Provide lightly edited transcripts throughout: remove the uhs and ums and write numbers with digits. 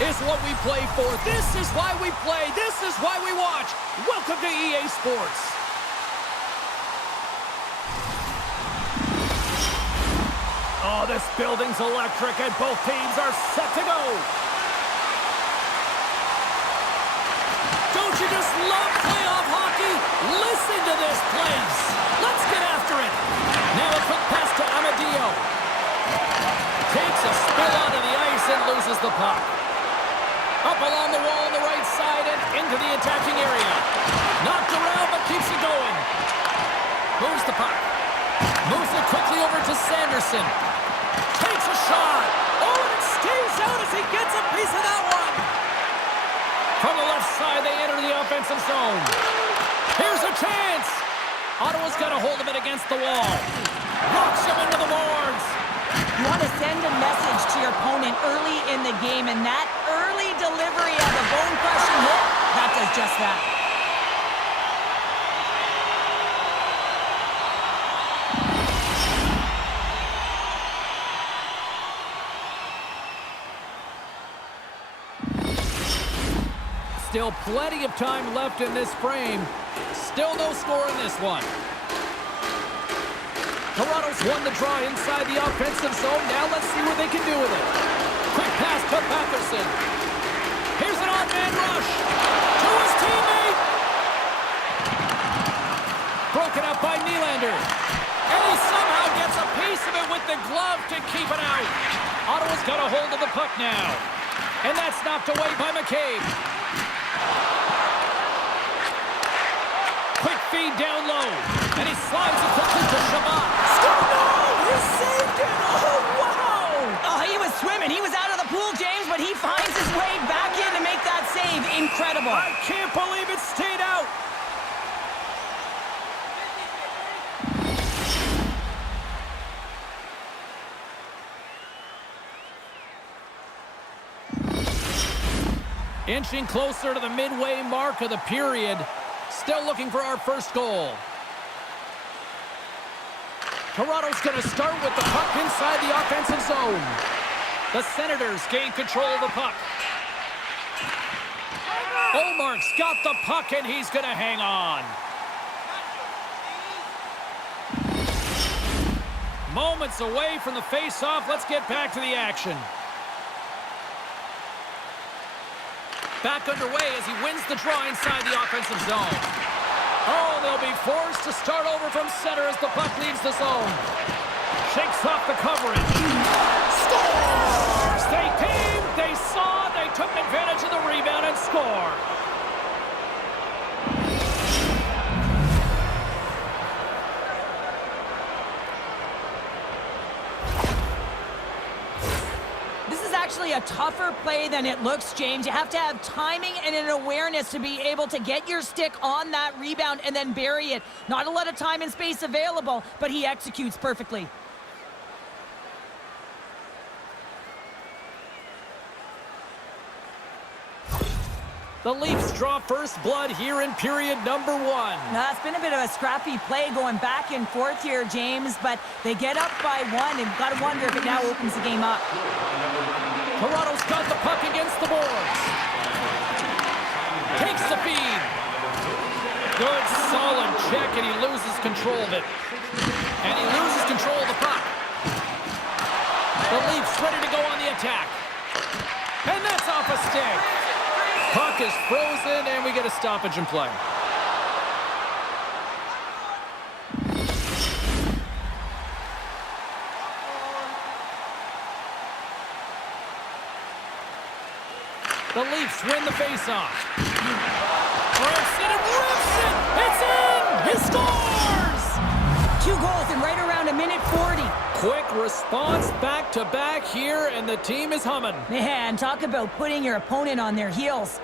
is what we play for. This is why we play. This is why we watch. Welcome to EA Sports. Oh, this building's electric and both teams are set to go. Don't you just love playoff hockey? Listen to this place. Let's get after it. Now a quick pass to MMTO. Takes a spill out of the ice and loses the puck. Up along the wall on the right side and into the attacking area. Knocked around but keeps it going. Moves the puck. Moves it quickly over to Sanderson. Takes a shot. Oh, and it stays out as he gets a piece of that one. From the left side, they enter the offensive zone. Here's a chance. Ottawa's got a hold of it against the wall. Knocks him into the boards. You want to send a message to your opponent early in the game, and that early delivery of a bone-crushing hit, that does just that. Still plenty of time left in this frame. Still no score in this one. Toronto's won the draw inside the offensive zone. Now let's see what they can do with it. Quick pass to Patterson. Here's an on-man rush to his teammate. Broken up by Nylander. And he somehow gets a piece of it with the glove to keep it out. Ottawa's got a hold of the puck now. And that's knocked away by McCabe. Quick feed down low. And he slides it quickly to Shabbat. No! He saved it! Oh, wow! Oh, he was swimming. He was out of the pool, James, but he finds his way back in to make that save. Incredible. I can't believe it stayed out. Inching closer to the midway mark of the period. Still looking for our first goal. Toronto's going to start with the puck inside the offensive zone. The Senators gain control of the puck. Olmark's got the puck, and he's going to hang on. Moments away from the face-off. Let's get back to the action. Back underway as he wins the draw inside the offensive zone. Oh, they'll be forced to start over from center as the puck leaves the zone. Shakes off the coverage. Scores! They came, they saw, they took advantage of the rebound and score. Actually a tougher play than it looks, James. You have to have timing and an awareness to be able to get your stick on that rebound and then bury it. Not a lot of time and space available, but he executes perfectly. The Leafs draw first blood here in period number one. Now, it's been a bit of a scrappy play going back and forth here, James, but they get up by one, and you've got to wonder if it now opens the game up. Toronto's got the puck against the boards. Takes the feed. Good, solid check, and he loses control of it. And he loses control of the puck. The Leafs ready to go on the attack. And that's off a stick. Puck is frozen, and we get a stoppage in play. The Leafs win the faceoff. Rips it and rips it! It's in! He scores! 2 goals in right around a minute 40. Quick response back-to-back here, and the team is humming. Man, talk about putting your opponent on their heels.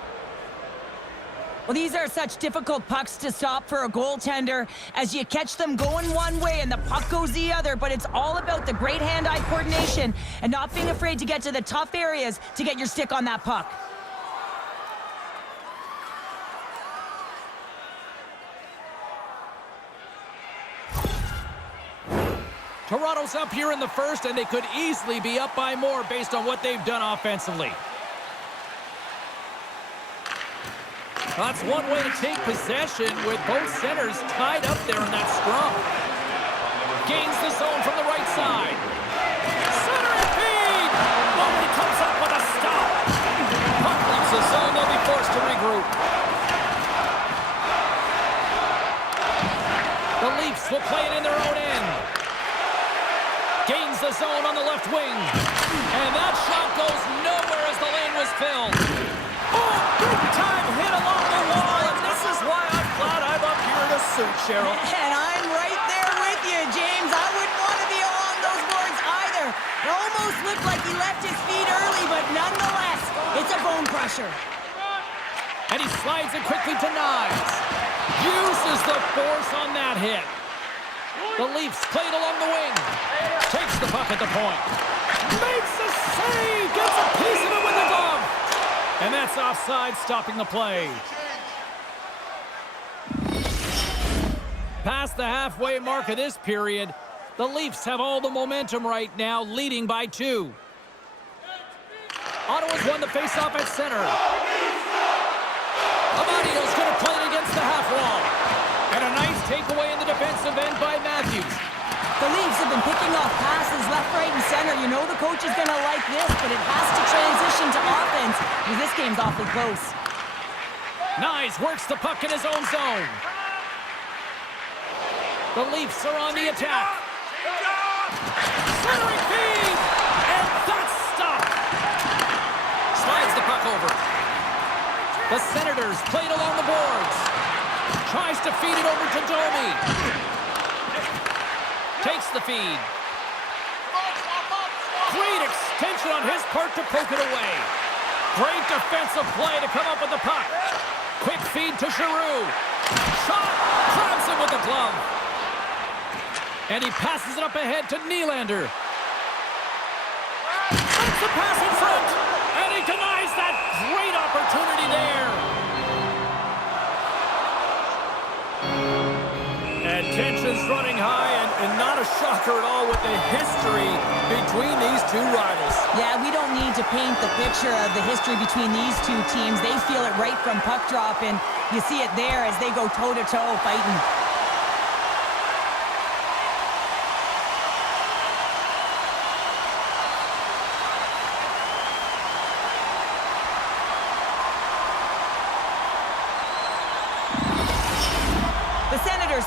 Well, these are such difficult pucks to stop for a goaltender as you catch them going one way and the puck goes the other, but it's all about the great hand-eye coordination and not being afraid to get to the tough areas to get your stick on that puck. Toronto's up here in the first, and they could easily be up by more based on what they've done offensively. That's one way to take possession with both centers tied up there in that scrum. Gains the zone from the right side. Center feed! Nobody comes up with a stop. Puck leaves the zone. They'll be forced to regroup. The Leafs will play it in their own end. Gains the zone on the left wing. And that shot goes nowhere as the lane was filled. Oh, big time hit along the wall. And this is why I'm glad I'm up here in a suit, Cheryl. And I'm right there with you, James. I wouldn't want to be along those boards either. It almost looked like he left his feet early, but nonetheless, it's a bone crusher. And he slides it quickly to Knives. Uses the force on that hit. The Leafs played along the wing. Takes the puck at the point. Makes a save. Gets a piece of it with the glove. And that's offside, stopping the play. Past the halfway mark of this period, the Leafs have all the momentum right now, leading by 2. Ottawa's won the faceoff at center. Amadio's going to play it against the half wall. And a nice takeaway in the defensive end by Matthews. The Leafs have been picking off passes left, right, and center. You know the coach is going to like this, but it has to transition to offense because this game's awfully close. Nyes works the puck in his own zone. The Leafs are on the attack. Centering feed! And that's stopped! Slides the puck over. The Senators played along the boards. Tries to feed it over to Domi. Takes the feed. Great extension on his part to poke it away. Great defensive play to come up with the puck. Quick feed to Giroux. Shot! Grabs him with the glove. And he passes it up ahead to Nylander. Makes the pass in front. And he denies that great opportunity there. And tension's running high, and not a shocker at all with the history between these two rivals. Yeah, we don't need to paint the picture of the history between these two teams. They feel it right from puck drop, and you see it there as they go toe-to-toe fighting.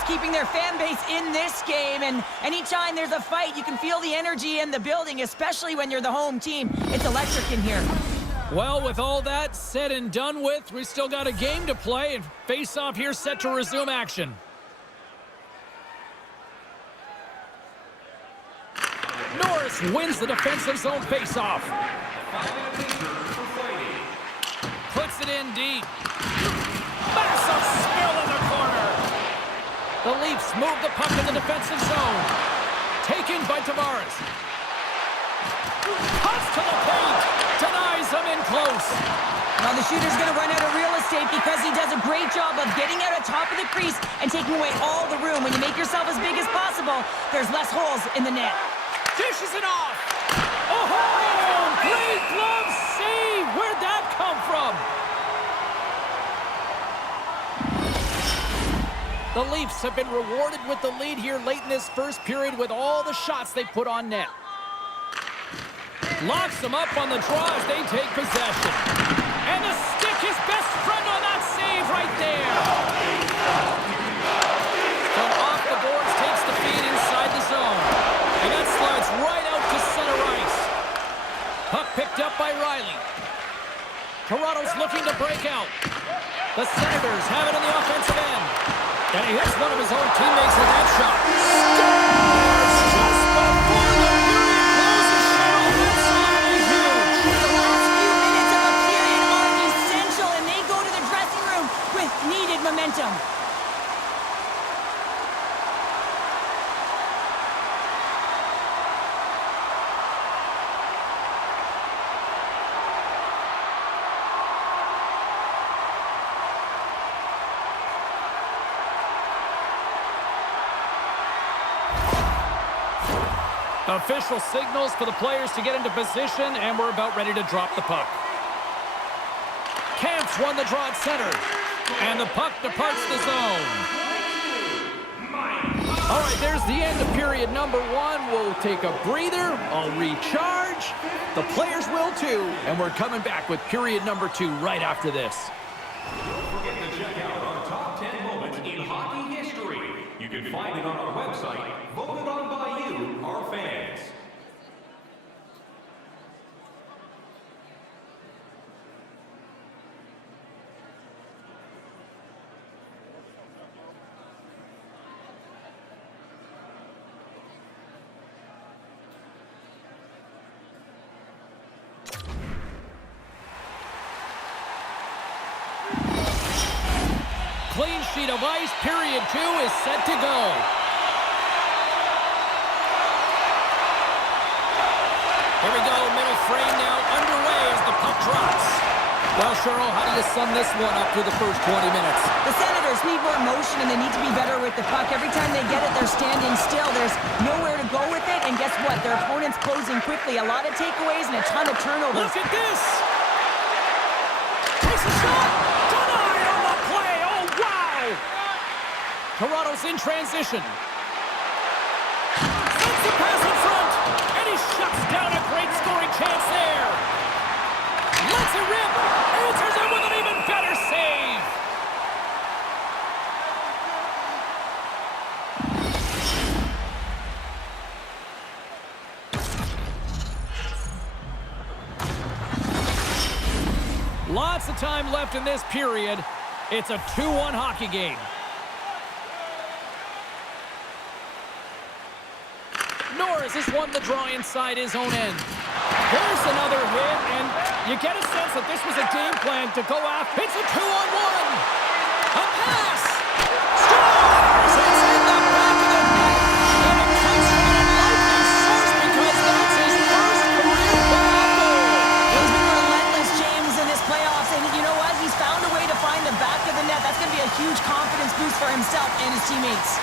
Keeping their fan base in this game, and anytime there's a fight, you can feel the energy in the building, especially when you're the home team. It's electric in here. Well, with all that said and done with, we still got a game to play, and face-off here set to resume action. Norris wins the defensive zone face-off. Puts it in deep. Massive spill in the corner. The Leafs move the puck in the defensive zone. Taken by Tavares. Cuts to the paint. Denies him in close. Now the shooter's going to run out of real estate because he does a great job of getting out on top of the crease and taking away all the room. When you make yourself as big as possible, there's less holes in the net. Dishes it off. Oh, great glove save. Where'd that come from? The Leafs have been rewarded with the lead here late in this first period with all the shots they put on net. Locks them up on the draw as they take possession. And the stick, his best friend on that save right there. From off the boards, takes the feed inside the zone. And that slides right out to center ice. Puck picked up by Riley. Toronto's looking to break out. The Senators have it in the offensive end. And he hits one of his own teammates with that shot. Scores just before the period closes. Cheryl, absolutely huge. The last few minutes of a period are essential, and they go to the dressing room with needed momentum. Official signals for the players to get into position, and we're about ready to drop the puck. Kampf won the draw at center. And the puck departs the zone. All right, there's the end of period number 1. We'll take a breather. I'll recharge. The players will too. And we're coming back with period number 2 right after this. Don't forget to check out our top 10 moments in hockey history. You can find it on our website, voted on by you, our fans. Clean sheet of ice, period 2 is set to go. Here we go, middle frame now underway as the puck drops. Well, Cheryl, how do you sum this one up through the first 20 minutes? The Senators need more motion, and they need to be better with the puck. Every time they get it, they're standing still. There's nowhere to go with it, and guess what? Their opponent's closing quickly. A lot of takeaways and a ton of turnovers. Look at this! Takes a shot! Denied on the play! Oh, wow! Toronto's in transition. Sends the pass in front, and he shuts down a great scoring chance there. Lets it rip, answers it with an even better save. Lots of time left in this period. It's a 2-1 hockey game. Norris has won the draw inside his own end. There's another hit, and you get a sense that this was a game plan to go after. It's a 2-on-1. A pass. Scores! It's in the back of the net. And it comes from an unlikely source because that's his first career playoff goal. He's been relentless, James, in this playoffs, and you know what? He's found a way to find the back of the net. That's going to be a huge confidence boost for himself and his teammates.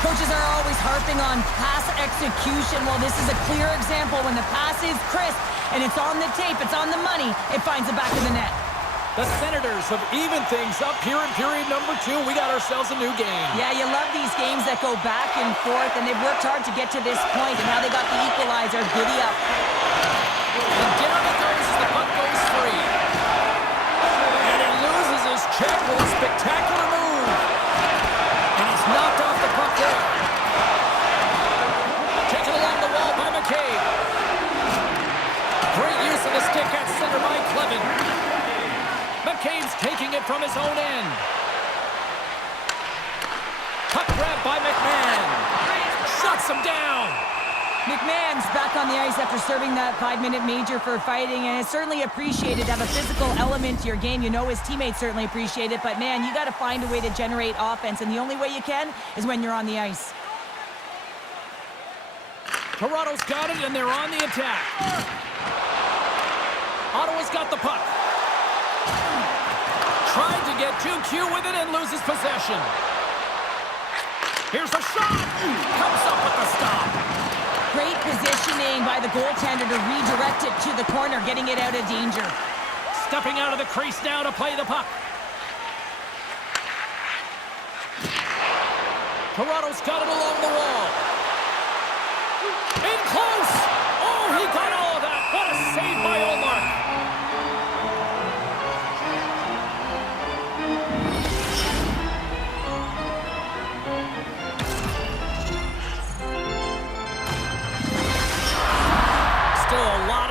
Coaches are always harping on pass execution. Well, this is a clear example. When the pass is crisp and it's on the tape, it's on the money, it finds the back of the net. The Senators have evened things up here in period number 2. We got ourselves a new game. Yeah, you love these games that go back and forth, and they've worked hard to get to this point, and now they got the equalizer. Giddy up. And down it goes as the puck goes free. And he loses his check with a spectacular move. And he's knocked off the puck there. Taken along the wall by McCabe. Great use of the stick at center by Clevin. McCabe's taking it from his own end. Puck grab by McMahon. Shuts him down. McMahon's back on the ice after serving that 5-minute major for fighting, and it's certainly appreciated to have a physical element to your game. You know his teammates certainly appreciate it, but man, you got to find a way to generate offense, and the only way you can is when you're on the ice. Toronto's got it, and they're on the attack. Ottawa's got the puck. Tried to get 2Q with it and loses possession. Here's a shot. Comes up with the stop. Great positioning by the goaltender to redirect it to the corner, getting it out of danger. Stepping out of the crease now to play the puck. Toronto's got it along the wall. In close. Oh, he got all of that. What a save by Omar.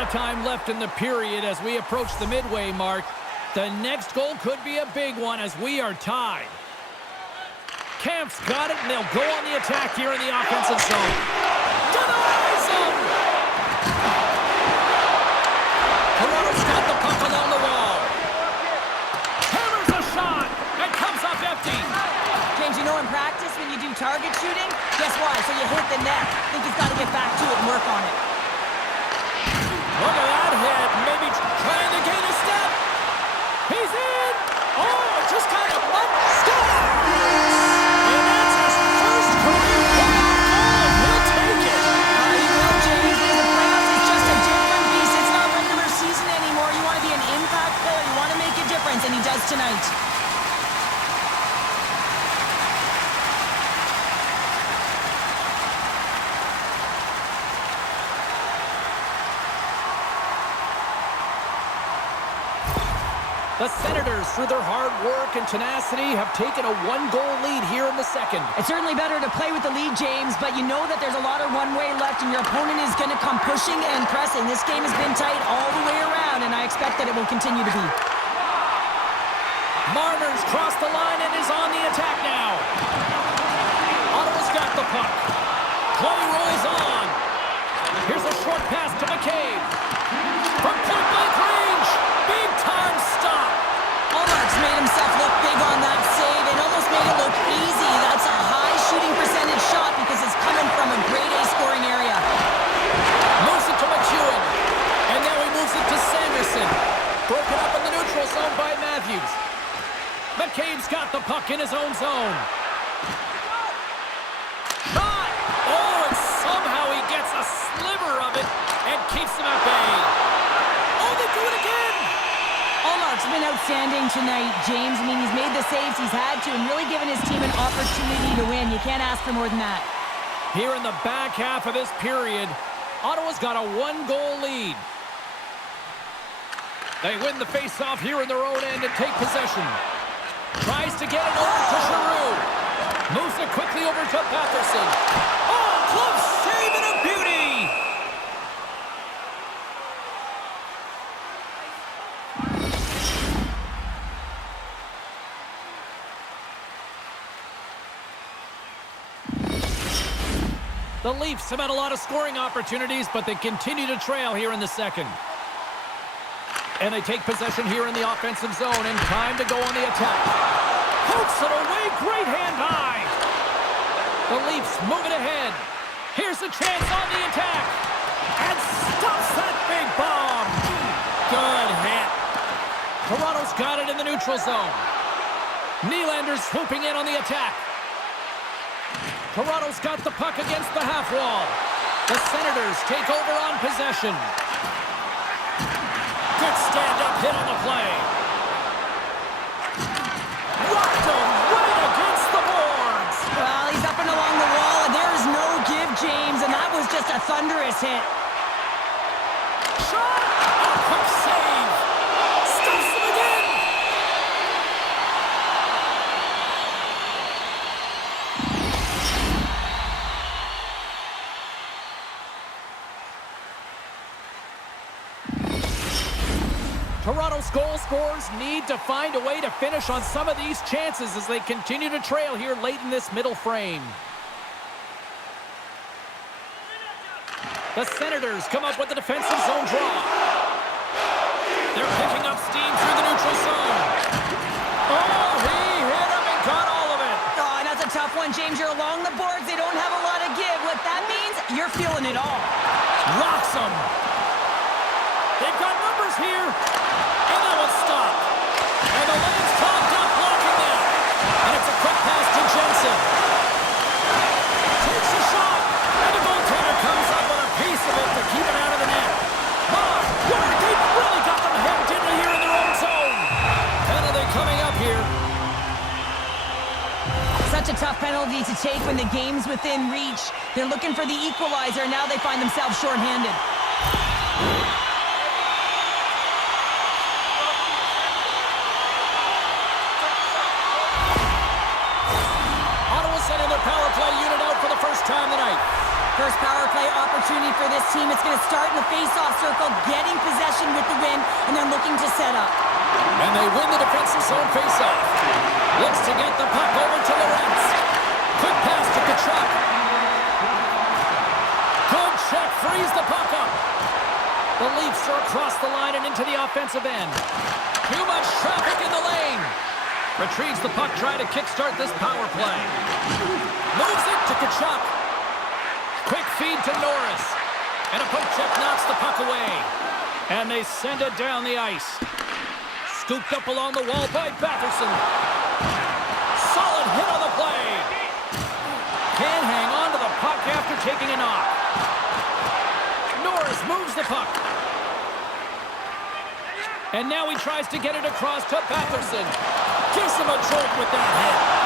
Time left in the period as we approach the midway mark. The next goal could be a big one as we are tied. Kampf's got it, and they'll go on the attack here in the offensive zone. Denies him! Toronto's got the puck along the wall. Hammers a shot, and comes up empty. James, you know in practice when you do target shooting, guess what? So you hit the net. I think he's got to get back to it and work on it. Look at that hit. Maybe trying to gain a step. He's in. Oh, just kind of scores. And that's his first career playoff goal. He'll take it. You will, James. In the playoffs, it's just a different beast. It's not regular season anymore. You want to be an impact player. You want to make a difference, and he does goals tonight. The Senators, through their hard work and tenacity, have taken a one-goal lead here in the second. It's certainly better to play with the lead, James, but you know that there's a lot of one-way left, and your opponent is going to come pushing and pressing. This game has been tight all the way around, and I expect that it will continue to be. Marner's crossed the line and is on the attack now. Ottawa's got the puck. Play rolls on. Here's a short pass to McCabe. From point-blank range. Big-time stop. Allmark's made himself look big on that save and almost made it look easy. That's a high shooting percentage shot because it's coming from a grade A scoring area. Moves it to McEwen. And now he moves it to Sanderson. Broken up in the neutral zone by Matthews. McCabe's got the puck in his own zone. Shot! Oh, and somehow he gets a sliver of it and keeps him at bay. Oh, they do it again! Allmark's been outstanding tonight, James. I mean, he's made the saves he's had to and really given his team an opportunity to win. You can't ask for more than that. Here in the back half of this period, Ottawa's got a one-goal lead. They win the face-off here in their own end and take possession. Tries to get it over to Giroux. Moves it quickly over to Patterson. Oh, close save and a beauty! The Leafs have had a lot of scoring opportunities, but they continue to trail here in the second. And they take possession here in the offensive zone, and time to go on the attack. Pokes it away, great hand high. The Leafs moving ahead. Here's a chance on the attack. And stops that big bomb. Good hit. Toronto's got it in the neutral zone. Nylander's swooping in on the attack. Toronto's got the puck against the half wall. The Senators take over on possession. Good stand-up hit on the play. Rocked him right against the boards. Well, he's up and along the wall, and there is no give, James, and that was just a thunderous hit. Shot! A quick save. Stuffs him again. Toronto's goal scorers need to find a way to finish on some of these chances as they continue to trail here late in this middle frame. The Senators come up with the defensive zone draw. They're picking up steam through the neutral zone. Oh, he hit him and got all of it. Oh, and that's a tough one, James. You're along the boards. They don't have a lot of give. What that means, you're feeling it all. Rocks him. They've got numbers here. And that one's stopped. And the lane's clogged up, blocking that. And it's a quick pass to Jensen. Takes a shot. And the goaltender comes up with a piece of it to keep it out of the net. Oh, they really got them hemmed in here in their own zone. Penalty coming up here. Such a tough penalty to take when the game's within reach. They're looking for the equalizer, and now they find themselves shorthanded. Sending their power play unit out for the first time tonight. First power play opportunity for this team. It's going to start in the face-off circle, getting possession with the win, and they're looking to set up. And they win the defensive zone face-off. Looks to get the puck over to Lorentz. Quick pass to Kachuk. Good check, frees the puck up. The Leafs are across the line and into the offensive end. Too much traffic in the lane. Retrieves the puck, trying to kickstart this power play. Moves it to Kachuk. Quick feed to Norris. And a poke check knocks the puck away. And they send it down the ice. Scooped up along the wall by Batherson. Solid hit on the play. Can't hang on to the puck after taking a knock. Norris moves the puck. And now he tries to get it across to Patterson. Gives him a jolt with that hit.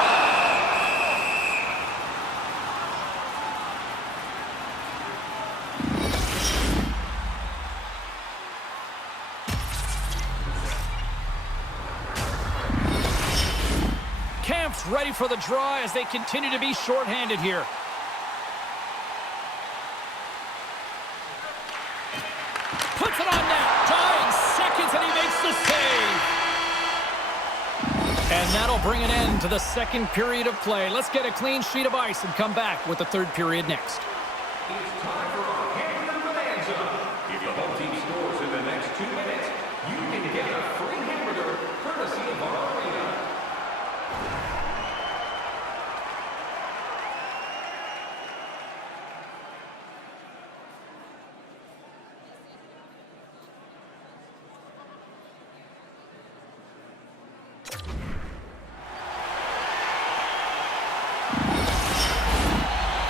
Camp's ready for the draw as they continue to be shorthanded here. Puts it on net. Tying seconds, and he makes the save. And that'll bring an end to the second period of play. Let's get a clean sheet of ice and come back with the third period next. It's time for our hamburger bonanza. If the home team scores in the next 2 minutes, you can get a free hamburger courtesy of our arena.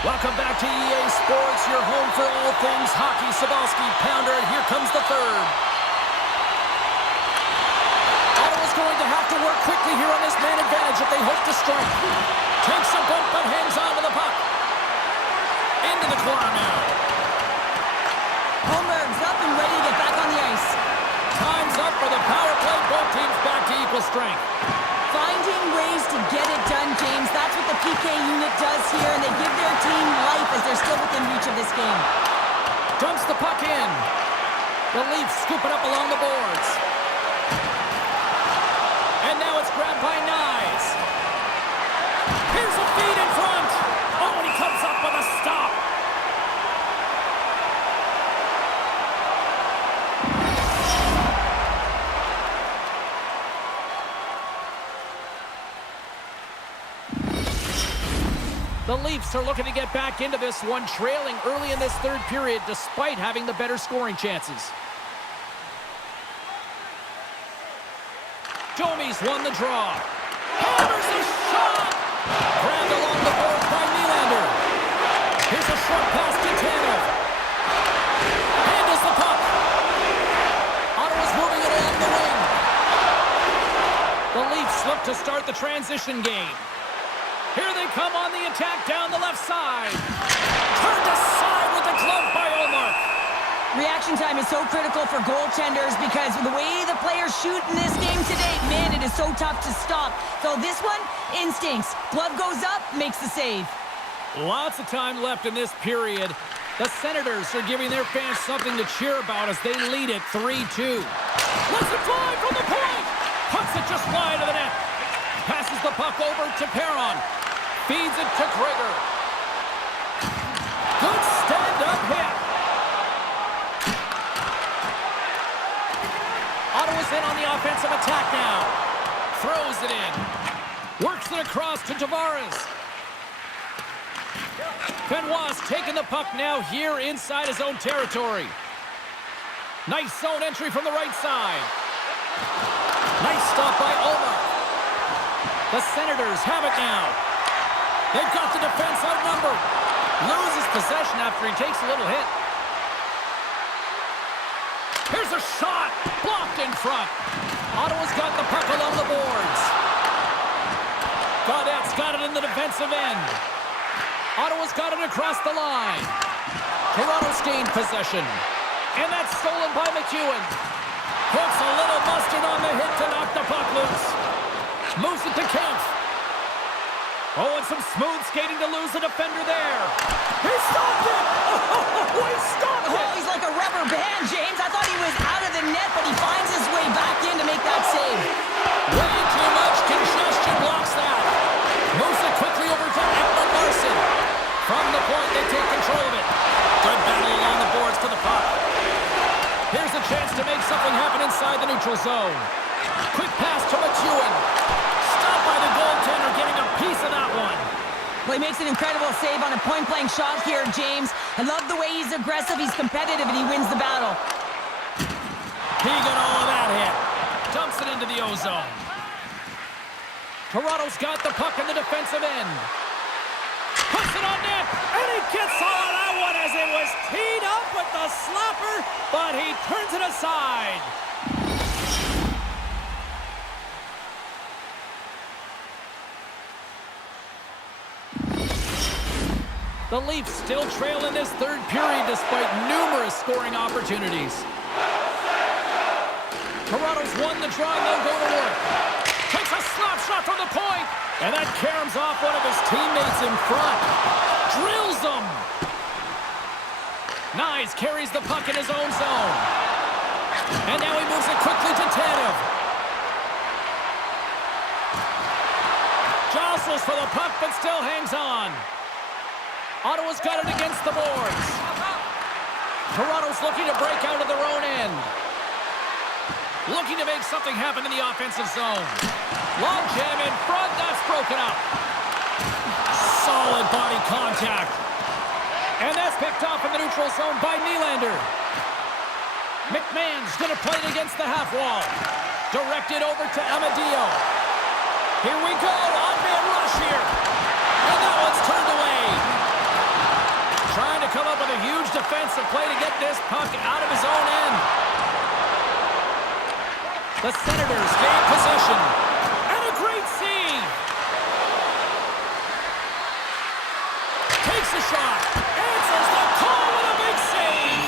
Welcome back to EA Sports, your home for all things hockey. Sabalski, pounder, and here comes the third. Ottawa's going to have to work quickly here on this man advantage if they hope to strike. Takes a bump but hangs on to the puck. Into the corner now. Holmberg's up and ready to get back on the ice. Time's up for the power play. Both teams back to equal strength. Finding ways to get it done, James. That's what the PK unit does here, and they give their team life as they're still within reach of this game. Dumps the puck in. The Leafs scoop it up along the boards. And now it's grabbed by Nyes. Here's a feed in front. Oh, and he comes up with a stop. The Leafs are looking to get back into this one, trailing early in this third period despite having the better scoring chances. Domi's won the draw. Hammers a shot! Grabbed along the boards by Nylander. Here's a short pass to Tanev. Handles the puck. Ottawa's moving it along the wing. The Leafs look to start the transition game. Here they come on the attack down the left side. Turned aside with the glove by Omar. Reaction time is so critical for goaltenders because the way the players shoot in this game today, man, it is so tough to stop. So this one, instincts. Glove goes up, makes the save. Lots of time left in this period. The Senators are giving their fans something to cheer about as they lead it 3-2. Let's it fly from the point. Puts it just wide of the net. Passes the puck over to Perron. Feeds it to Krieger. Good stand-up hit. Ottawa's in on the offensive attack now. Throws it in. Works it across to Tavares. Benoit's taking the puck now here inside his own territory. Nice zone entry from the right side. Nice stop by Omar. The Senators have it now. They've got the defense outnumbered. Loses possession after he takes a little hit. Here's a shot. Blocked in front. Ottawa's got the puck along the boards. Gaudette's got it in the defensive end. Ottawa's got it across the line. Toronto's gained possession. And that's stolen by McEwen. Puts a little mustard on the hit to knock the puck loose. Moves it to Kemp. Oh, and some smooth skating to lose a defender there. He stopped it! Oh, he stopped it! Oh, he's like a rubber band, James. I thought he was out of the net, but he finds his way back in to make that save. Way too much congestion blocks that. Moves it quickly over to Ekman Larson. From the point, they take control of it. Good battle along the boards for the puck. Here's a chance to make something happen inside the neutral zone. Quick pass to McEwen. Stopped by the goaltender, getting a piece of that one. Well, he makes an incredible save on a point-blank shot here, James. I love the way he's aggressive, he's competitive, and he wins the battle. He got all of that hit. Dumps it into the O-zone. Toronto's got the puck in the defensive end. Puts it on net, and he gets all of that one as it was teed up with the slapper, but he turns it aside. The Leafs still trail in this third period despite numerous scoring opportunities. Toronto's won the draw and they'll go to work. Takes a slap shot from the point. And that caroms off one of his teammates in front. Drills him. Nyes carries the puck in his own zone. And now he moves it quickly to Tanev. Jostles for the puck but still hangs on. Ottawa's got it against the boards. Toronto's looking to break out of their own end. Looking to make something happen in the offensive zone. Long jam in front, that's broken up. Solid body contact. And that's picked off in the neutral zone by Nylander. McMahon's going to play it against the half wall. Directed over to Amadio. Here we go, on-man rush here. And that one's turned away. Trying to come up with a huge defensive play to get this puck out of his own end. The Senators gain possession. And a great save. Takes a shot. Answers the call with a big save.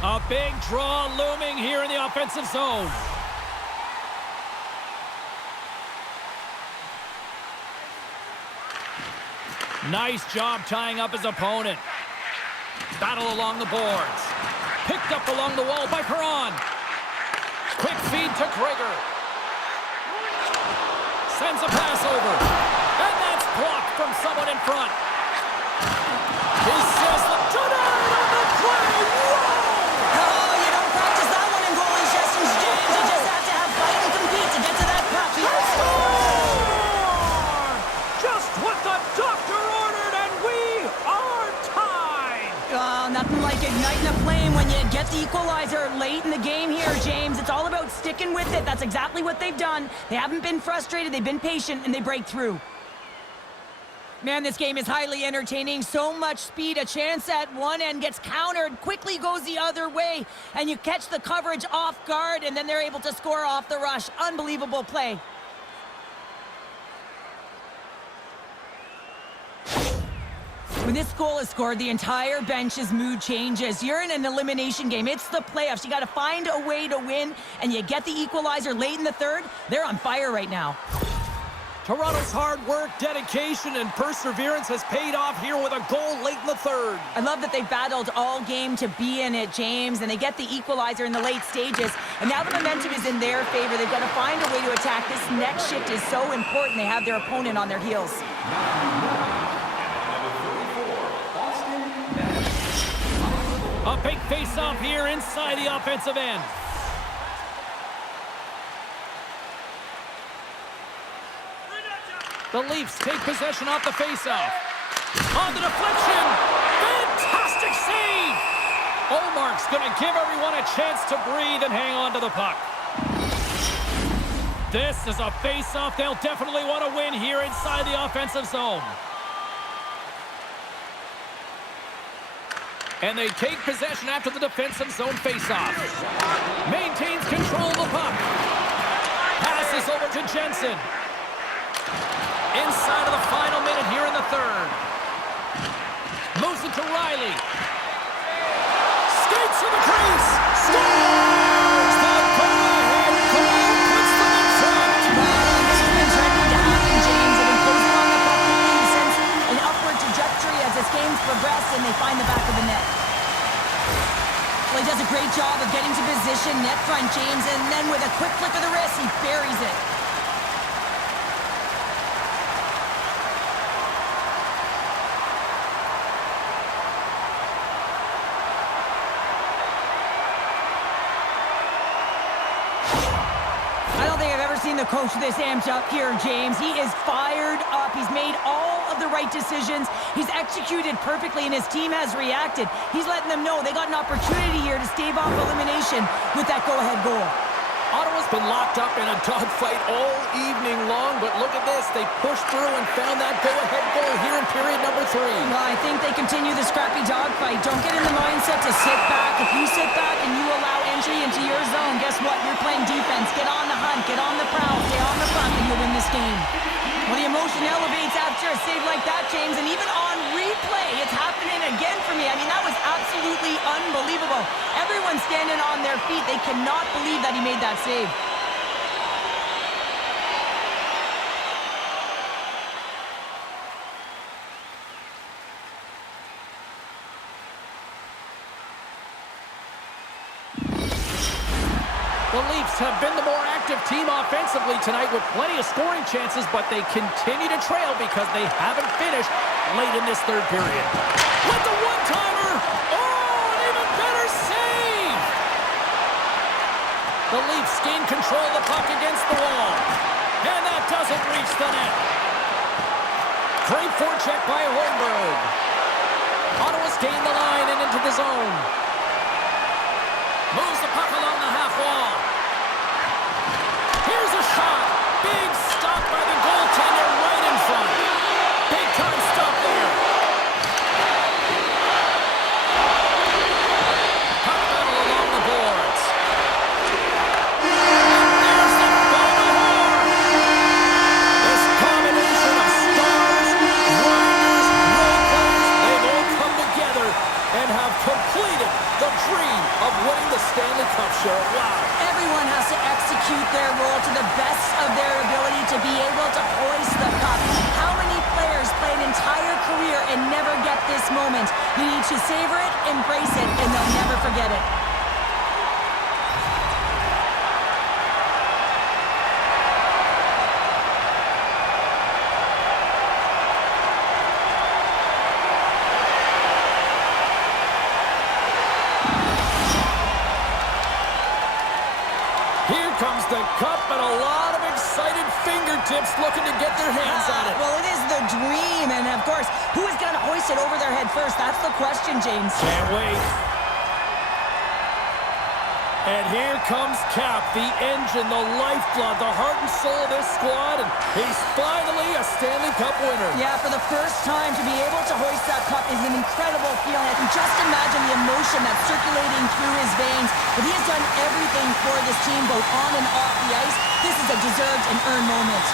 A big draw looming here in the offensive zone. Nice job tying up his opponent. Battle along the boards. Picked up along the wall by Perron. Quick feed to Gregor. Sends a pass over. And that's blocked from someone in front. He says the tonight on the play. Whoa! Oh, you don't practice that one in goalie sessions, James. You just have to have fight and compete to get to that puck. Just what the doctor ordered, and we are tied. Oh, nothing like igniting a flame when you get the equalizer late in the game here, James. It's all about sticking with it. That's exactly what they've done. They haven't been frustrated. They've been patient, and they break through. Man, this game is highly entertaining. So much speed. A chance at one end gets countered, quickly goes the other way, and you catch the coverage off guard, and then they're able to score off the rush. Unbelievable play. When this goal is scored, the entire bench's mood changes. You're in an elimination game. It's the playoffs. You got to find a way to win, and you get the equalizer late in the third. They're on fire right now. Toronto's hard work, dedication, and perseverance has paid off here with a goal late in the third. I love that they battled all game to be in it, James, and they get the equalizer in the late stages, and now the momentum is in their favor. They've got to find a way to attack. This next shift is so important. They have their opponent on their heels. A big face-off here inside the offensive end. The Leafs take possession off the face-off. On the deflection. Fantastic save. Omark's going to give everyone a chance to breathe and hang on to the puck. This is a face-off they'll definitely want to win here inside the offensive zone. And they take possession after the defensive zone face-off. Maintains control of the puck. Passes over to Jensen. Inside of the final minute here in the third. Moves it to Riley. Skates to the crease. Scores! The go-ahead goal puts them in front. This has been trending to happen, James. They've been closing on the puck quickly since an upward trajectory as this game's progressed, and they find the back of the net. Well, he does a great job of getting to position, net front, James, and then with a quick flick of the wrist, he buries it. The coach of this amped up here, James. He is fired up. He's made all of the right decisions. He's executed perfectly, and his team has reacted. He's letting them know they got an opportunity here to stave off elimination with that go-ahead goal. Ottawa's been locked up in a dogfight all evening long, but look at this. They pushed through and found that go-ahead goal here in period number 3. Well, I think they continue the scrappy dogfight. Don't get in the mindset to sit back. If you sit back and you allow entry into your zone, guess what? You're playing defense. Get on the hunt. Get on the prowl. Stay on the front, and you'll win this game. Well, the emotion elevates after a save like that, James, and even on replay, it's happening again for me. I mean, that was absolutely unbelievable. Everyone's standing on their feet. They cannot believe that he made that save. The Leafs have been the more active team offensively tonight with plenty of scoring chances, but they continue to trail because they haven't finished late in this third period. With the one-timer! Oh, an even better save! The Leafs gain control of the puck against the wall. And that doesn't reach the net. Great forecheck by Holmberg. Ottawa's gained the line and into the zone. Moves the puck along the half wall. Here's a shot. Big stop by the goaltender right in front. Big time stop there. Puck battle along the boards. And there's the final horn. This combination of stars, grinders, role players, they've all come together and have completed the dream of winning the Stanley Cup, Cheryl. Wow. Everyone has to execute their role to the best of their ability to be able to hoist the cup. How many players play an entire career and never get this moment? You need to savor it, embrace it, and they'll never forget it. Here comes the cup and a lot of excited fingertips looking to get their hands on it. Well, it is the dream, and of course, who is going to hoist it over their head first? That's the question, James. Can't wait. And here comes Cap, the engine, the lifeblood, the heart and soul of this squad, and he's finally a Stanley Cup winner. Yeah, for the first time to be able to hoist that cup is an incredible feeling. I can just imagine the emotion that's circulating through his veins. But he has done everything for this team, both on and off the ice. This is a deserved and earned moment.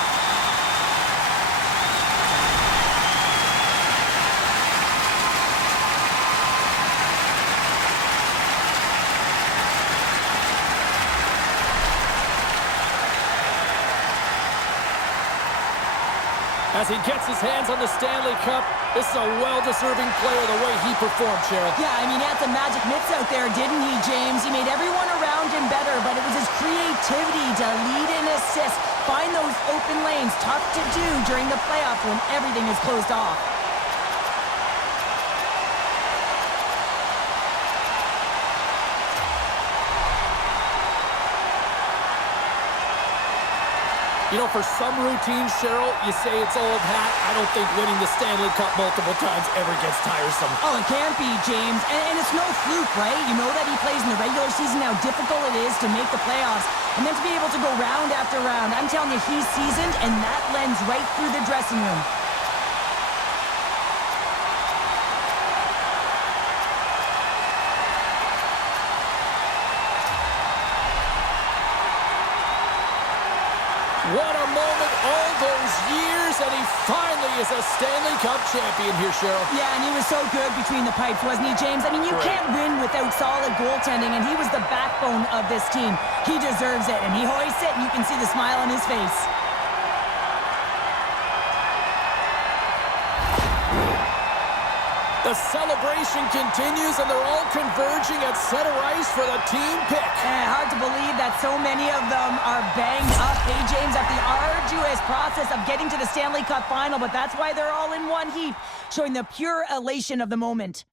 As he gets his hands on the Stanley Cup, this is a well-deserving player the way he performed, Cheryl. Yeah, I mean, he had some magic mitts out there, didn't he, James? He made everyone around him better, but it was his creativity to lead and assist, find those open lanes, tough to do during the playoffs when everything is closed off. You know, for some routines, Cheryl, you say it's old hat. I don't think winning the Stanley Cup multiple times ever gets tiresome. Oh, it can't be, James. And it's no fluke, right? You know that he plays in the regular season, how difficult it is to make the playoffs. And then to be able to go round after round. I'm telling you, he's seasoned, and that lends right through the dressing room. What a moment all those years, and he finally is a Stanley Cup champion here, Cheryl. Yeah, and he was so good between the pipes, wasn't he, James? I mean, you can't win without solid goaltending, and he was the backbone of this team. He deserves it, and he hoists it, and you can see the smile on his face. The celebration continues, and they're all converging at center ice for the team pick. Hard to believe that so many of them are banged up, hey, James, at the arduous process of getting to the Stanley Cup final, but that's why they're all in one heap, showing the pure elation of the moment.